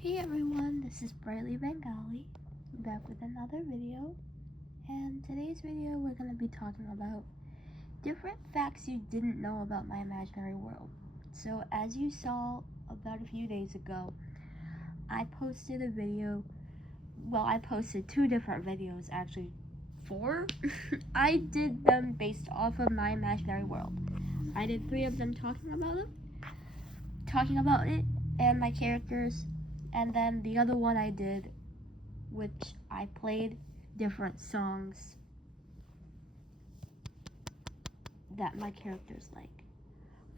Hey everyone, this is Brightly Bengali, back with another video, and today's video we're going to be talking about different facts you didn't know about my imaginary world. So as you saw about a few days ago, I posted a video, I posted two different videos, actually four. I did them based off of my imaginary world. I did three of them talking about it and my characters, and then the other one I did, which I played different songs that my characters like.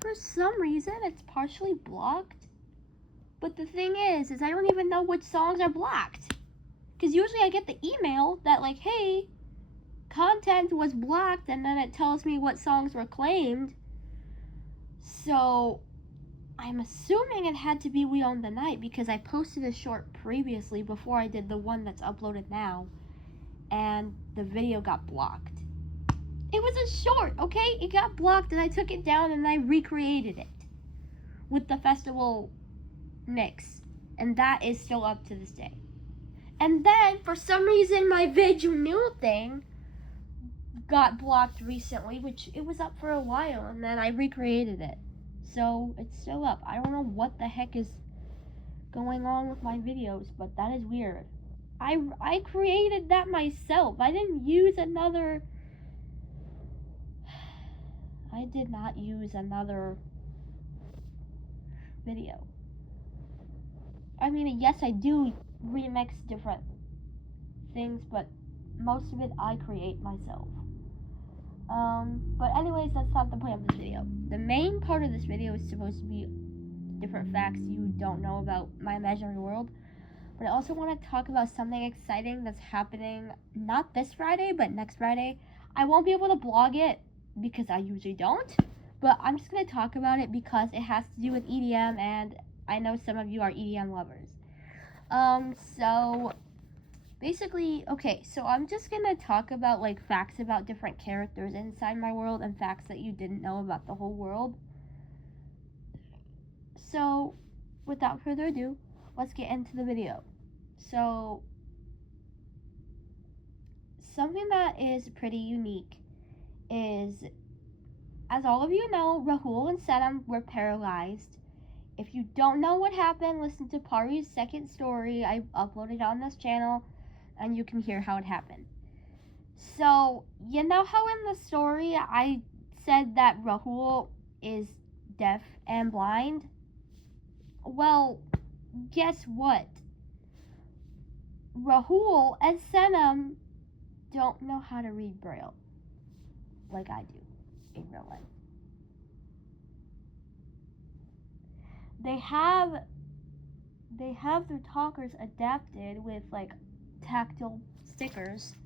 For some reason, it's partially blocked, but the thing is I don't even know which songs are blocked. Because usually I get the email that like, hey, content was blocked, and then it tells me what songs were claimed. So I'm assuming it had to be We Own the Night because I posted a short previously before I did the one that's uploaded now, and the video got blocked. It was a short, okay? It got blocked and I took it down and I recreated it with the festival mix, and that is still up to this day. And then for some reason my Vid You Knew thing got blocked recently, which it was up for a while, and then I recreated it. So it's still up. I don't know what the heck is going on with my videos, but that is weird. I created that myself. I didn't use another. I did not use another video. I mean, yes, I do remix different things, but most of it I create myself. But anyways, that's not the point of this video. The main part of this video is supposed to be different facts you don't know about my imaginary world. But I also want to talk about something exciting that's happening not this Friday, but next Friday. I won't be able to blog it because I usually don't, but I'm just going to talk about it because it has to do with EDM, and I know some of you are EDM lovers. So basically, okay, so I'm just going to talk about like facts about different characters inside my world and facts that you didn't know about the whole world. So without further ado, let's get into the video. So something that is pretty unique is, as all of you know, Rahul and Sanam were paralyzed. If you don't know what happened, listen to Pari's second story I uploaded on this channel, and you can hear how it happened. So, you know how in the story I said that Rahul is deaf and blind? Well, guess what? Rahul and Sanam don't know how to read Braille like I do in real life. They have their talkers adapted with like tactile stickers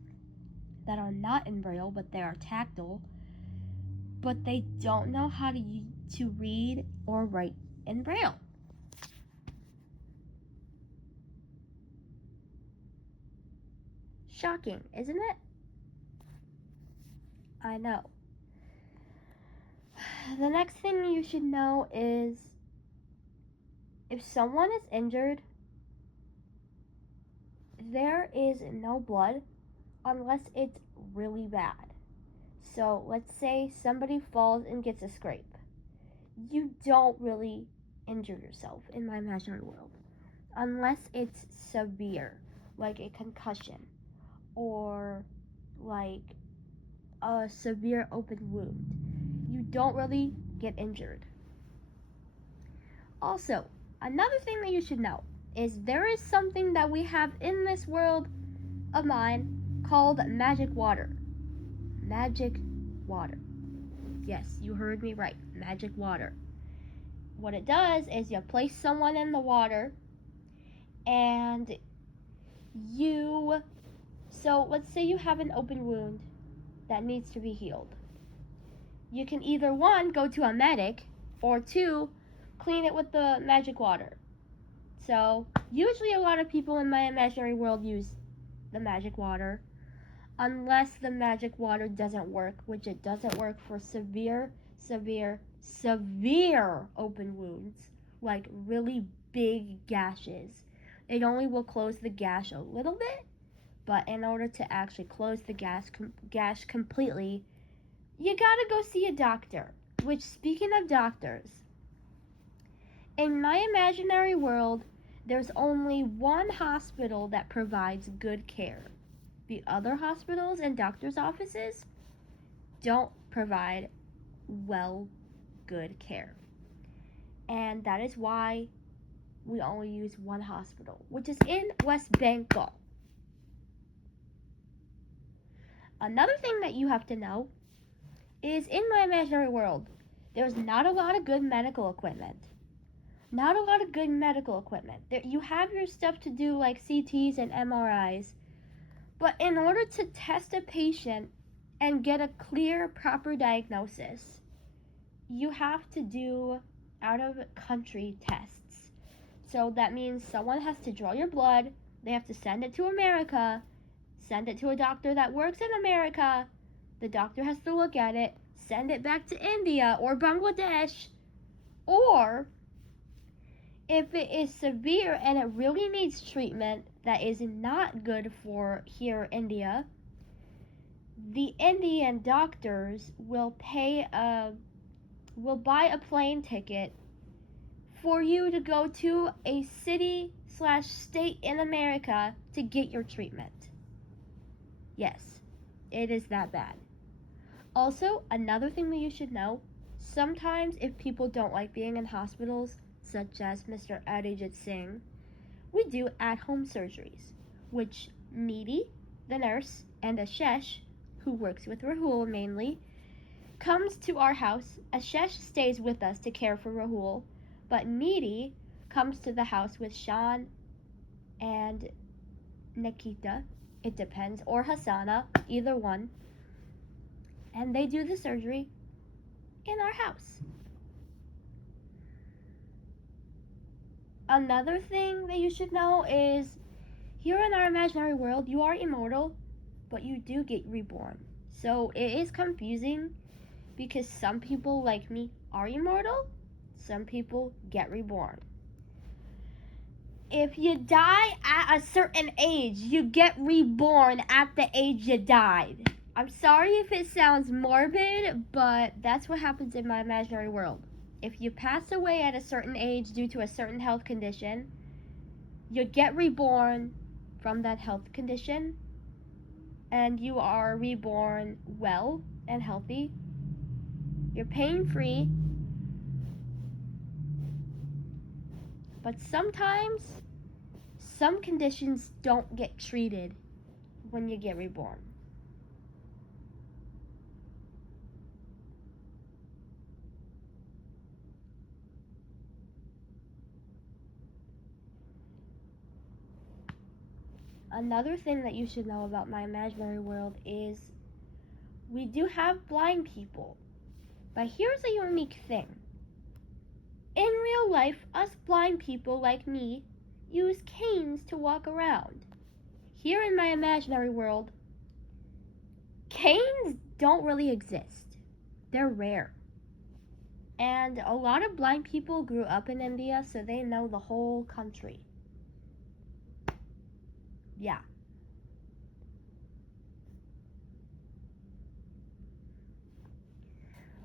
that are not in Braille, but they are tactile, but they don't know how to read or write in Braille. Shocking, isn't it? I know. The next thing you should know is if someone is injured, there is no blood unless it's really bad. So let's say somebody falls and gets a scrape. You don't really injure yourself in my imaginary world unless it's severe, like a concussion or like a severe open wound. You don't really get injured. Also, another thing that you should know is there is something that we have in this world of mine called magic water. Magic water. Yes, you heard me right. Magic water. What it does is you place someone in the water and so let's say you have an open wound that needs to be healed. You can either one, go to a medic, or two, clean it with the magic water. So usually a lot of people in my imaginary world use the magic water, unless the magic water doesn't work, which it doesn't work for severe open wounds, like really big gashes It only will close the gash a little bit, but in order to actually close the gash completely, you gotta go see a doctor. Which, speaking of doctors, in my imaginary world, there's only one hospital that provides good care. The other hospitals and doctors' offices don't provide good care. And that is why we only use one hospital, which is in West Bengal. Another thing that you have to know is in my imaginary world, there's not a lot of good medical equipment. Not a lot of good medical equipment. You have your stuff to do like CTs and MRIs, but in order to test a patient and get a clear, proper diagnosis, you have to do out of country tests. So that means someone has to draw your blood, they have to send it to America, send it to a doctor that works in America, the doctor has to look at it, send it back to India or Bangladesh, or if it is severe and it really needs treatment that is not good for here India, the Indian doctors will buy a plane ticket for you to go to a city/state in America to get your treatment. Yes, it is that bad. Also, another thing that you should know, sometimes if people don't like being in hospitals, such as Mr. Arijit Singh, we do at-home surgeries, which Needy, the nurse, and Ashesh, who works with Rahul mainly, comes to our house. Ashesh stays with us to care for Rahul, but Needy comes to the house with Sean and Nikita, it depends, or Hasana, either one, and they do the surgery in our house. Another thing that you should know is here in our imaginary world, you are immortal, but you do get reborn. So it is confusing because some people like me are immortal, some people get reborn. If you die at a certain age, you get reborn at the age you died. I'm sorry if it sounds morbid, but that's what happens in my imaginary world. If you pass away at a certain age due to a certain health condition, you get reborn from that health condition, and you are reborn well and healthy. You're pain-free, but sometimes some conditions don't get treated when you get reborn. Another thing that you should know about my imaginary world is we do have blind people. But here's a unique thing. In real life, us blind people like me use canes to walk around. Here in my imaginary world, canes don't really exist. They're rare. And a lot of blind people grew up in India, so they know the whole country. Yeah.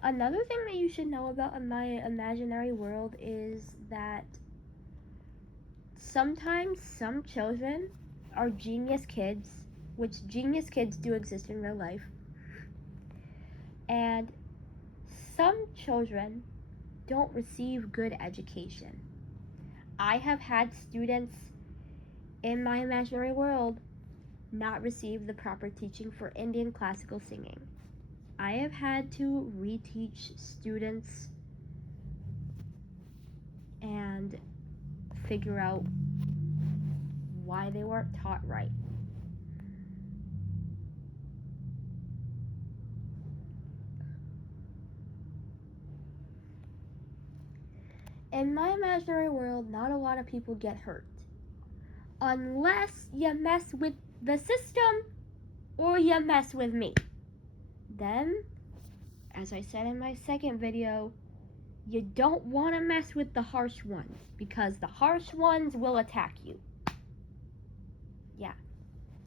Another thing that you should know about my imaginary world is that sometimes some children are genius kids, which genius kids do exist in real life, and some children don't receive good education. I have had students in my imaginary world not receive the proper teaching for Indian classical singing. I have had to reteach students and figure out why they weren't taught right. In my imaginary world, not a lot of people get hurt. Unless you mess with the system or you mess with me. Then, as I said in my second video, you don't want to mess with the harsh ones because the harsh ones will attack you.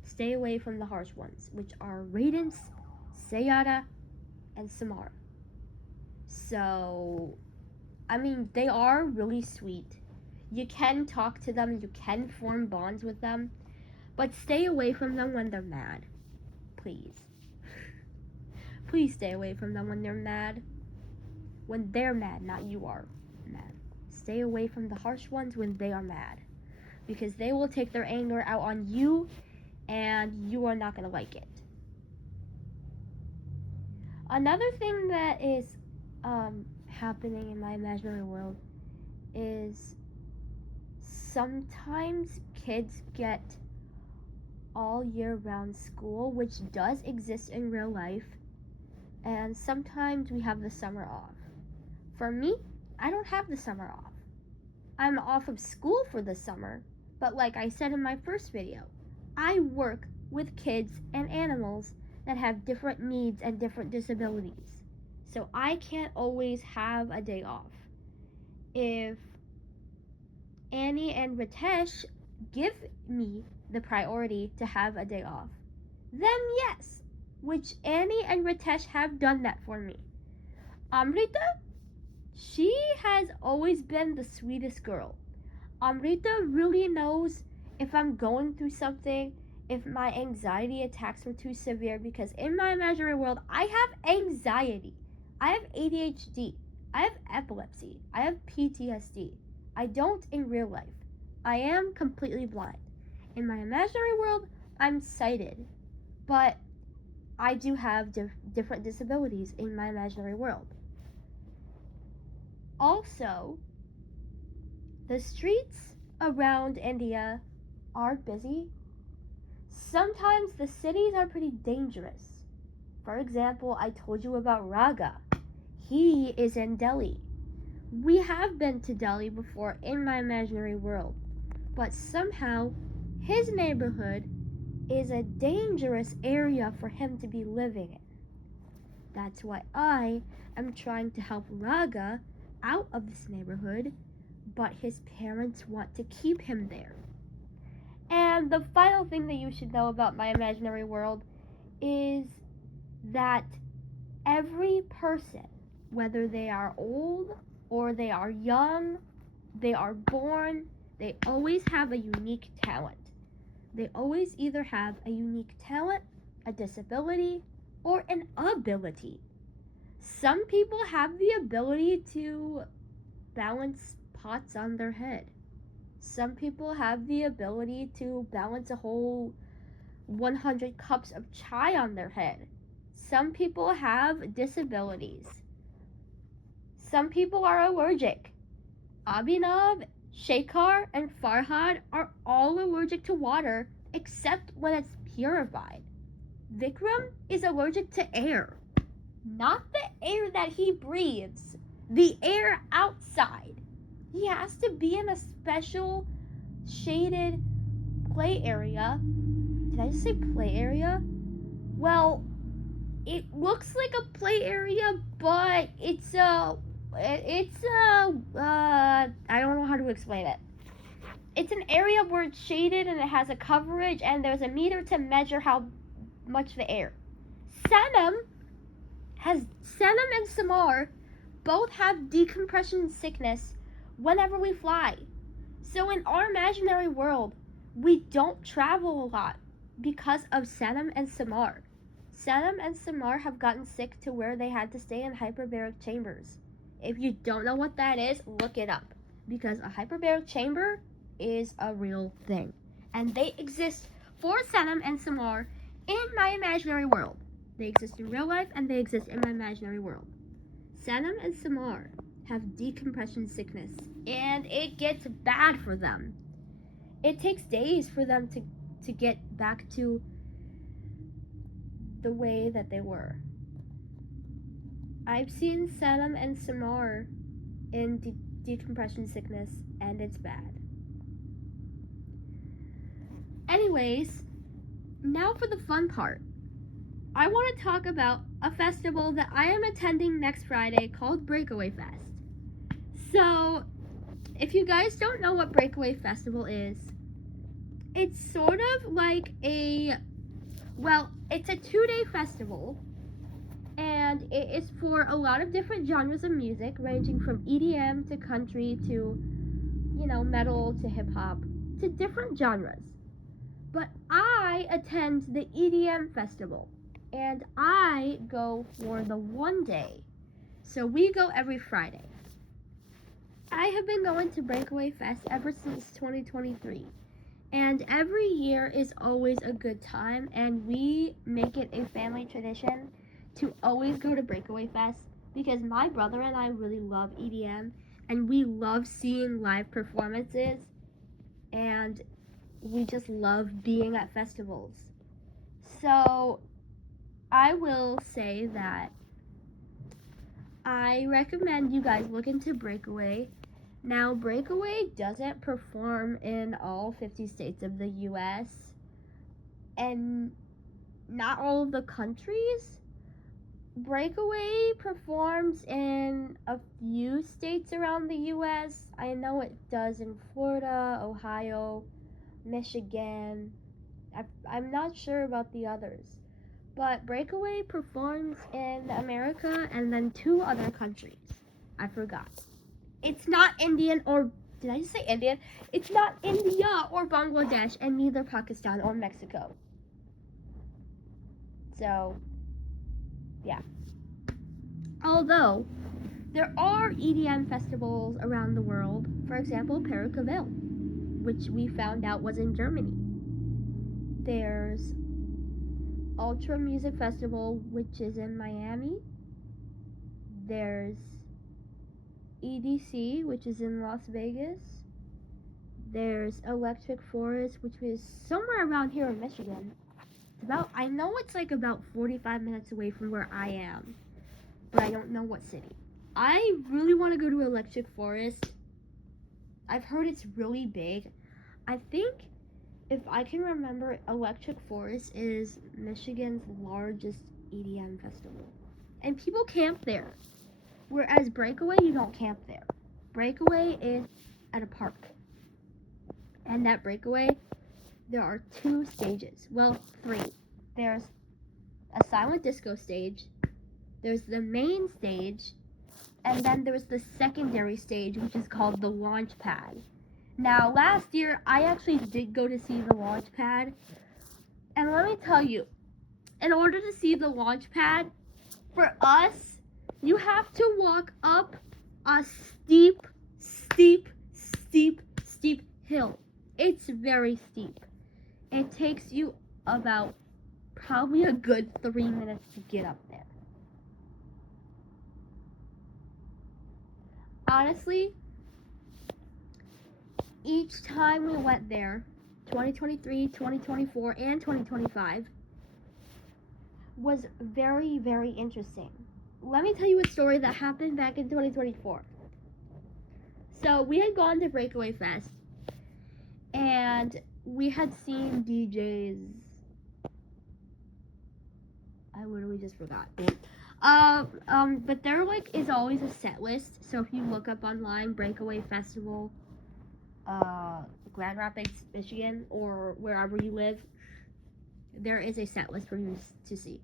Stay away from the harsh ones, which are Radiance, Sayada, and Samara. So, I mean, they are really sweet. You can talk to them, you can form bonds with them, but stay away from them when they're mad. Please. Please stay away from them when they're mad. When they're mad, not you are mad. Stay away from the harsh ones when they are mad, because they will take their anger out on you, and you are not going to like it. Another thing that is happening in my imaginary world is sometimes kids get all year round school, which does exist in real life, and sometimes we have the summer off. For me, I don't have the summer off. I'm off of school for the summer, but like I said in my first video, I work with kids and animals that have different needs and different disabilities. So I can't always have a day off. If Annie and Ritesh give me the priority to have a day off, then yes, which Annie and Ritesh have done that for me. Amrita, she has always been the sweetest girl. Amrita really knows if I'm going through something, if my anxiety attacks were too severe, because in my imaginary world, I have anxiety. I have ADHD. I have epilepsy. I have PTSD. I don't in real life. I am completely blind. In my imaginary world, I'm sighted, but I do have different disabilities in my imaginary world. Also, the streets around India are busy. Sometimes the cities are pretty dangerous. For example, I told you about Raga. He is in Delhi. We have been to Delhi before in my imaginary world, but somehow his neighborhood is a dangerous area for him to be living in. That's why I am trying to help Raga out of this neighborhood, but his parents want to keep him there. And the final thing that you should know about my imaginary world is that every person, whether they are old or they are young, they are born, they always have a unique talent. They always either have a unique talent, a disability, or an ability. Some people have the ability to balance pots on their head. Some people have the ability to balance a whole 100 cups of chai on their head. Some people have disabilities. Some people are allergic. Abhinav, Shekhar, and Farhad are all allergic to water except when it's purified. Vikram is allergic to air. Not the air that he breathes, the air outside. He has to be in a special shaded play area. Did I just say play area? Well, it looks like a play area, but I don't know how to explain it. It's an area where it's shaded and it has a coverage and there's a meter to measure how much the air. Sanam and Samar both have decompression sickness whenever we fly. So in our imaginary world, we don't travel a lot because of Sanam and Samar. Sanam and Samar have gotten sick to where they had to stay in hyperbaric chambers. If you don't know what that is, look it up, because a hyperbaric chamber is a real thing. And they exist for Sanam and Samar in my imaginary world. They exist in real life and they exist in my imaginary world. Sanam and Samar have decompression sickness, and it gets bad for them. It takes days for them to get back to the way that they were. I've seen Sanam and Samar in decompression sickness, and it's bad. Anyways, now for the fun part. I want to talk about a festival that I am attending next Friday called Breakaway Fest. So, if you guys don't know what Breakaway Festival is, It's sort of like it's a 2-day festival, and it is for a lot of different genres of music, ranging from EDM to country to, metal to hip hop, to different genres. But I attend the EDM festival, and I go for the 1 day. So we go every Friday. I have been going to Breakaway Fest ever since 2023. And every year is always a good time, and we make it a family tradition to always go to Breakaway Fest because my brother and I really love EDM, and we love seeing live performances, and we just love being at festivals. So I will say that I recommend you guys look into Breakaway. Now, Breakaway doesn't perform in all 50 states of the US and not all of the countries. Breakaway performs in a few states around the US. I know it does in Florida, Ohio, Michigan. I'm not sure about the others. But Breakaway performs in America and then 2 other countries. I forgot. It's not Indian or, did I just say Indian? It's not India or Bangladesh, and neither Pakistan or Mexico. So, yeah. Although, there are EDM festivals around the world. For example, Pericaville, which we found out was in Germany. There's Ultra Music Festival, which is in Miami. There's EDC, which is in Las Vegas. There's Electric Forest, which is somewhere around here in Michigan. I know it's like about 45 minutes away from where I am, but I don't know what city. I really want to go to Electric Forest. I've heard it's really big. I think, if I can remember, Electric Forest is Michigan's largest EDM festival. And people camp there. Whereas Breakaway, you don't camp there. Breakaway is at a park. And at Breakaway, there are 2 stages. Well, 3. There's a silent disco stage, there's the main stage, and then there's the secondary stage, which is called the launch pad. Now, last year, I actually did go to see the launch pad. And let me tell you, in order to see the launch pad, for us, you have to walk up a steep hill. It's very steep. It takes you about probably a good 3 minutes to get up there. Honestly, each time we went there, 2023, 2024, and 2025, was very, very interesting. Let me tell you a story that happened back in 2024. So we had gone to Breakaway Fest, and we had seen DJs. I literally just forgot. But there is always a set list. So if you look up online, Breakaway Festival, Grand Rapids, Michigan, or wherever you live, there is a set list for you to see.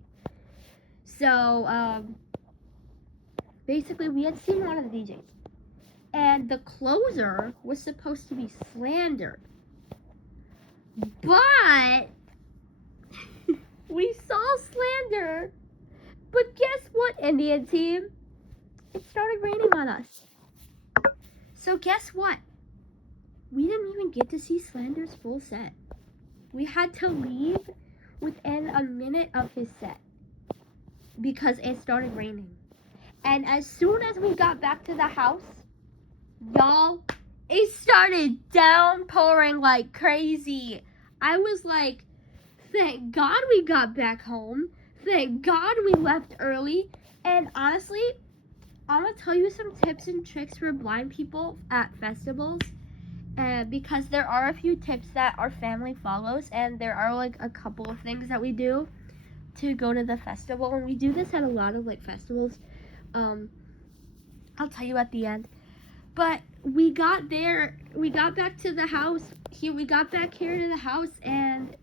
So basically, we had seen one of the DJs, and the closer was supposed to be Slander, but we saw Slander. But guess what, Indian team? It started raining on us. So guess what? We didn't even get to see Slander's full set. We had to leave within a minute of his set because it started raining. And as soon as we got back to the house, y'all, it started downpouring like crazy. I was like, thank God we got back home. Thank God we left early. And honestly, I'm going to tell you some tips and tricks for blind people at festivals. Because there are a few tips that our family follows. And there are a couple of things that we do to go to the festival. And we do this at a lot of festivals. I'll tell you at the end. But we got back to the house. We got back here to the house, and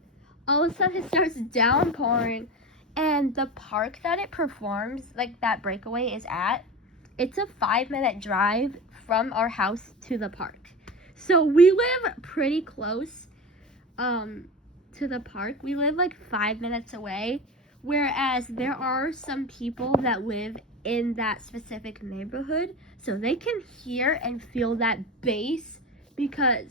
all of a sudden it starts downpouring. And the park that it performs, like that breakaway is at, it's a 5-minute drive from our house to the park. So we live pretty close to the park. We live like 5 minutes away, whereas there are some people that live in that specific neighborhood, so they can hear and feel that bass, because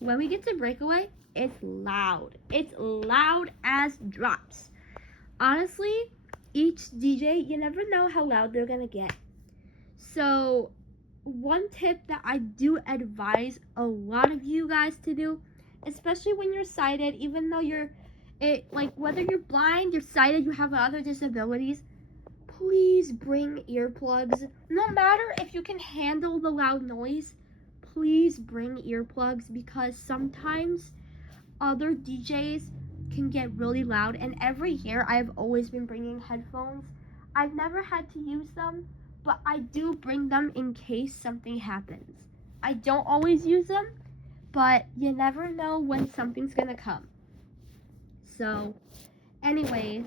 when we get to breakaway, it's loud. It's loud as drops. Honestly, each DJ, you never know how loud they're gonna get. So one tip that I do advise a lot of you guys to do, especially when you're sighted, even though whether you're blind, you're sighted, you have other disabilities, please bring earplugs. No matter if you can handle the loud noise, please bring earplugs, because sometimes other DJs can get really loud, and every year I've always been bringing headphones. I've never had to use them, but I do bring them in case something happens. I don't always use them, but you never know when something's gonna come. So, anyways,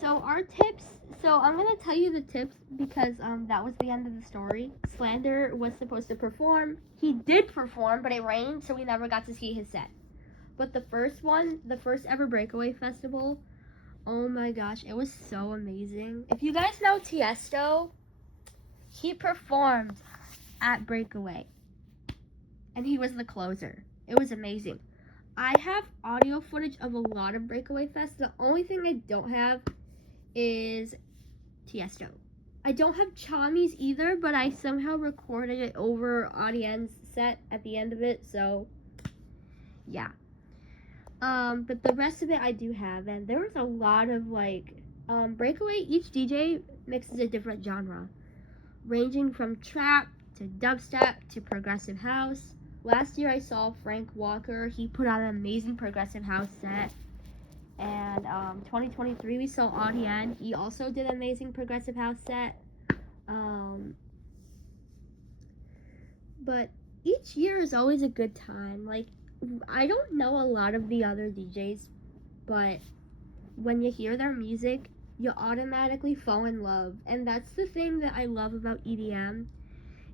so our tips, so I'm gonna tell you the tips, because that was the end of the story. Slander was supposed to perform. He did perform, but it rained, so we never got to see his set. But the first ever Breakaway Festival, oh my gosh, it was so amazing. If you guys know Tiesto, he performed at Breakaway, and he was the closer. It was amazing. I have audio footage of a lot of Breakaway Fest. The only thing I don't have is Tiesto. I don't have Chami's either, but I somehow recorded it over Audien's set at the end of it, so yeah. But the rest of it I do have, and there was a lot of Breakaway. Each DJ mixes a different genre, ranging from trap to dubstep to progressive house. Last year I saw Frank Walker. He put on an amazing progressive house set. And 2023 we saw Audien. He also did an amazing progressive house set. But each year is always a good time. Like, I don't know a lot of the other DJs, but when you hear their music, you automatically fall in love. And that's the thing that I love about EDM,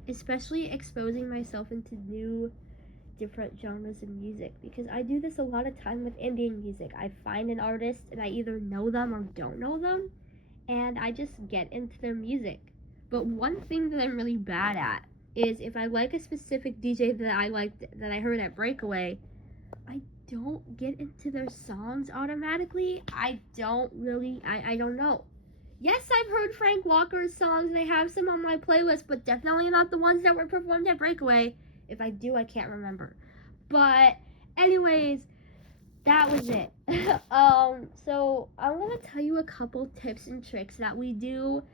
especially exposing myself into new different genres of music, because I do this a lot of time with Indian music. I find an artist and I either know them or don't know them, and I just get into their music. But one thing that I'm really bad at is, if I like a specific DJ that I liked, that I heard at Breakaway, I don't get into their songs automatically. I don't know. Yes, I've heard Frank Walker's songs, and I have some on my playlist, but definitely not the ones that were performed at Breakaway. If I do, I can't remember. But anyways, that was it. So I'm going to tell you a couple tips and tricks that we do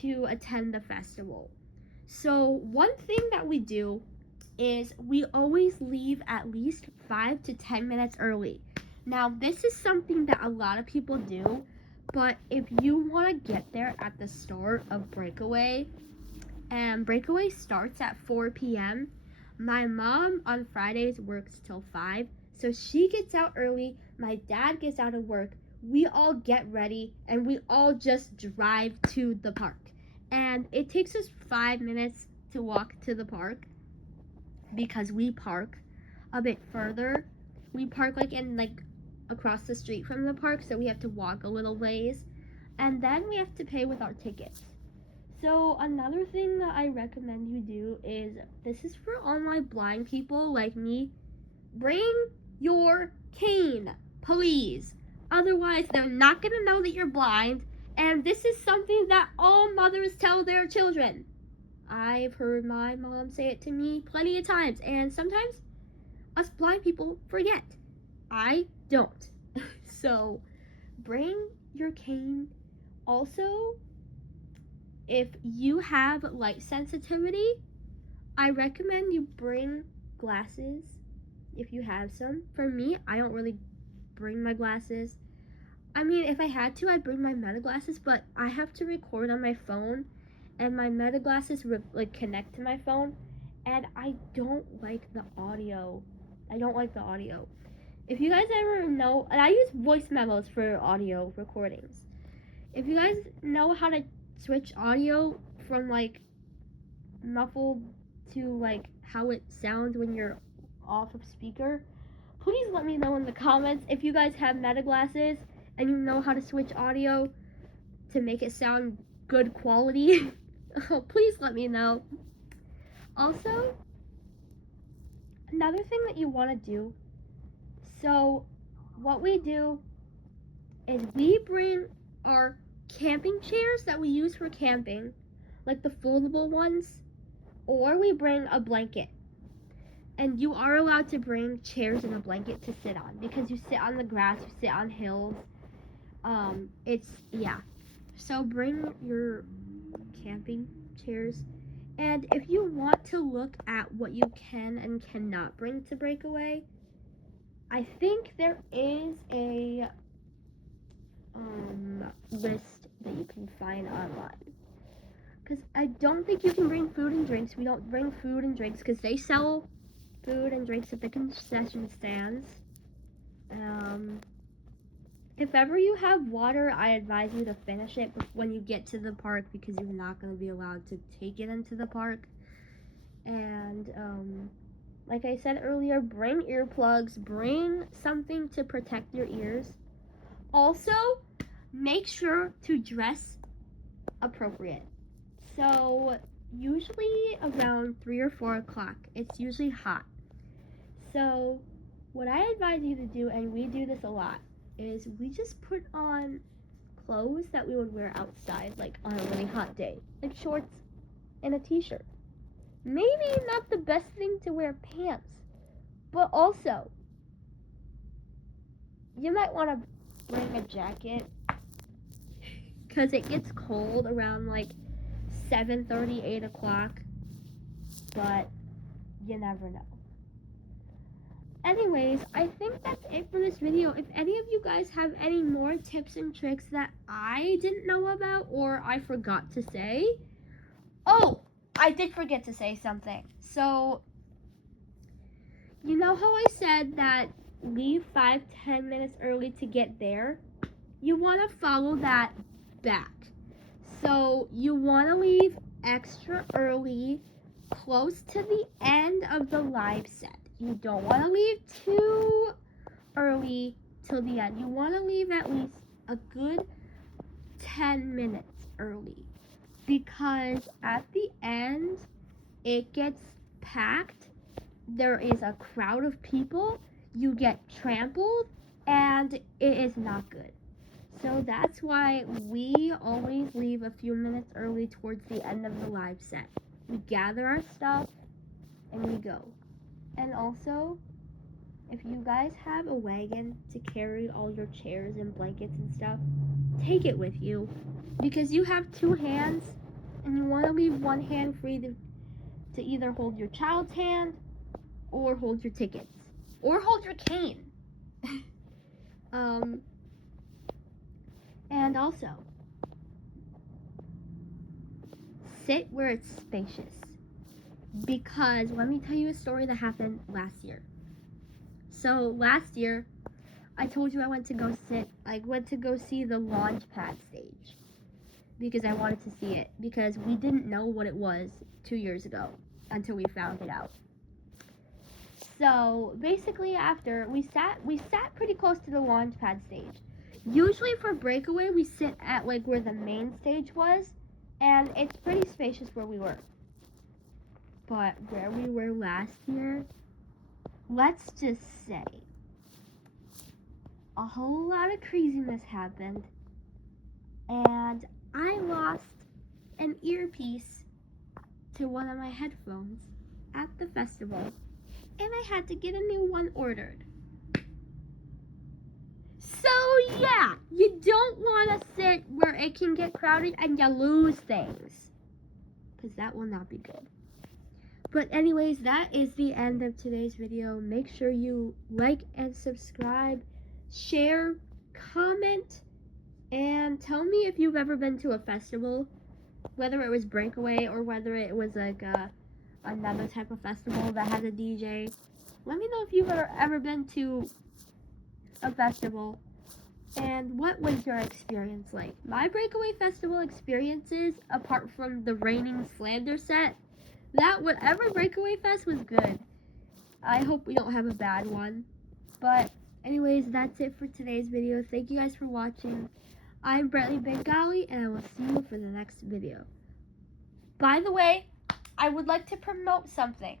to attend the festival. So one thing that we do is we always leave at least 5 to 10 minutes early. Now, this is something that a lot of people do, but if you want to get there at the start of Breakaway, and Breakaway starts at 4 p.m., my mom on Fridays works till 5, so she gets out early, my dad gets out of work, we all get ready, and we all just drive to the park. And it takes us 5 minutes to walk to the park, because we park a bit further. We park across the street from the park, so we have to walk a little ways, and then we have to pay with our tickets. So another thing that I recommend you do is, this is for all my blind people like me, bring your cane, please. Otherwise, they're not going to know that you're blind, and this is something that all mothers tell their children. I've heard my mom say it to me plenty of times, and sometimes us blind people forget. I don't. So, bring your cane. Also, if you have light sensitivity, I recommend you bring glasses if you have some. For me, I don't really bring my glasses. I mean, if I had to, I'd bring my meta glasses, but I have to record on my phone, and my Meta glasses like connect to my phone, and I don't like the audio. I don't like the audio. If you guys ever know, and I use voice memos for audio recordings. If you guys know how to switch audio from like muffled to like how it sounds when you're off of speaker, please let me know in the comments if you guys have Meta glasses and you know how to switch audio to make it sound good quality. Please let me know. Also, another thing that you want to do, so what we do is we bring our camping chairs that we use for camping, like the foldable ones, or we bring a blanket. And you are allowed to bring chairs and a blanket to sit on, because you sit on the grass, you sit on hills. So bring your camping chairs. And if you want to look at what you can and cannot bring to Breakaway, I think there is a list that you can find online. Because I don't think you can bring food and drinks. We don't bring food and drinks because they sell food and drinks at the concession stands. If ever you have water, I advise you to finish it when you get to the park, because you're not going to be allowed to take it into the park. And like I said earlier, bring earplugs, bring something to protect your ears. Also, make sure to dress appropriate. So usually around 3 or 4 o'clock, it's usually hot. So what I advise you to do, and we do this a lot, is we just put on clothes that we would wear outside, like on a really hot day, like shorts and a t-shirt. Maybe not the best thing to wear pants, but also you might want to bring a jacket, because it gets cold around like 7:30, 8 o'clock, but you never know. Anyways, I think that's it for this video. If any of you guys have any more tips and tricks that I didn't know about or I forgot to say. Oh, I did forget to say something. So, you know how I said that leave 5-10 minutes early to get there? You want to follow that back. So, you want to leave extra early, close to the end of the live set. You don't want to leave too early till the end. You want to leave at least a good 10 minutes early, because at the end it gets packed. There is a crowd of people. You get trampled, and it is not good. So that's why we always leave a few minutes early towards the end of the live set. We gather our stuff and we go. And also, if you guys have a wagon to carry all your chairs and blankets and stuff, take it with you, because you have 2 hands and you want to leave one hand free to either hold your child's hand or hold your tickets or hold your cane. And also, sit where it's spacious. Because let me tell you a story that happened last year. So last year, I told you I went to go see the launch pad stage, because I wanted to see it, because we didn't know what it was 2 years ago until we found it out. So basically, after we sat pretty close to the launch pad stage. Usually for Breakaway, we sit at like where the main stage was, and it's pretty spacious where we were. But where we were last year, let's just say a whole lot of craziness happened, and I lost an earpiece to one of my headphones at the festival, and I had to get a new one ordered. So yeah, you don't want to sit where it can get crowded and you lose things, because that will not be good. But anyways, that is the end of today's video. Make sure you like and subscribe, share, comment, and tell me if you've ever been to a festival. whether it was Breakaway or whether it was like another type of festival that had a DJ. Let me know if you've ever been to a festival and what was your experience like. My Breakaway Festival experiences, apart from the raining slander set, that whatever Breakaway Fest was good. I hope we don't have a bad one. But anyways, that's it for today's video. Thank you guys for watching. I'm Brentley Bengali, and I will see you for the next video. By the way, I would like to promote something.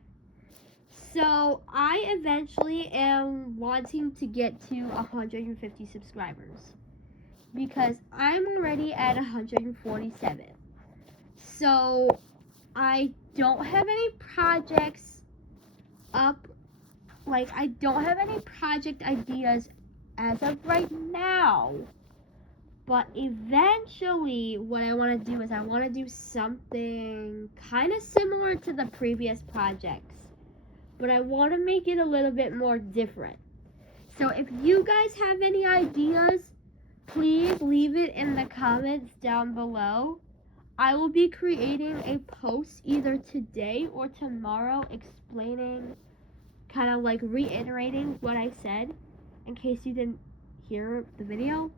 So I eventually am wanting to get to 150 subscribers because I'm already at 147. So I don't have any projects up, like I don't have any project ideas as of right now. But eventually what I want to do is I want to do something kind of similar to the previous projects. But I want to make it a little bit more different. So if you guys have any ideas, please leave it in the comments down below. I will be creating a post either today or tomorrow explaining, kind of like reiterating what I said in case you didn't hear the video.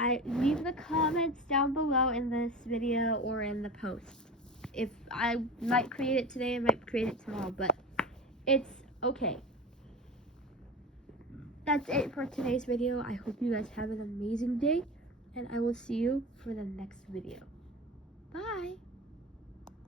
I leave the comments down below in this video or in the post. If I might create it today, I might create it tomorrow, but it's okay. That's it for today's video. I hope you guys have an amazing day, and I will see you for the next video. Bye!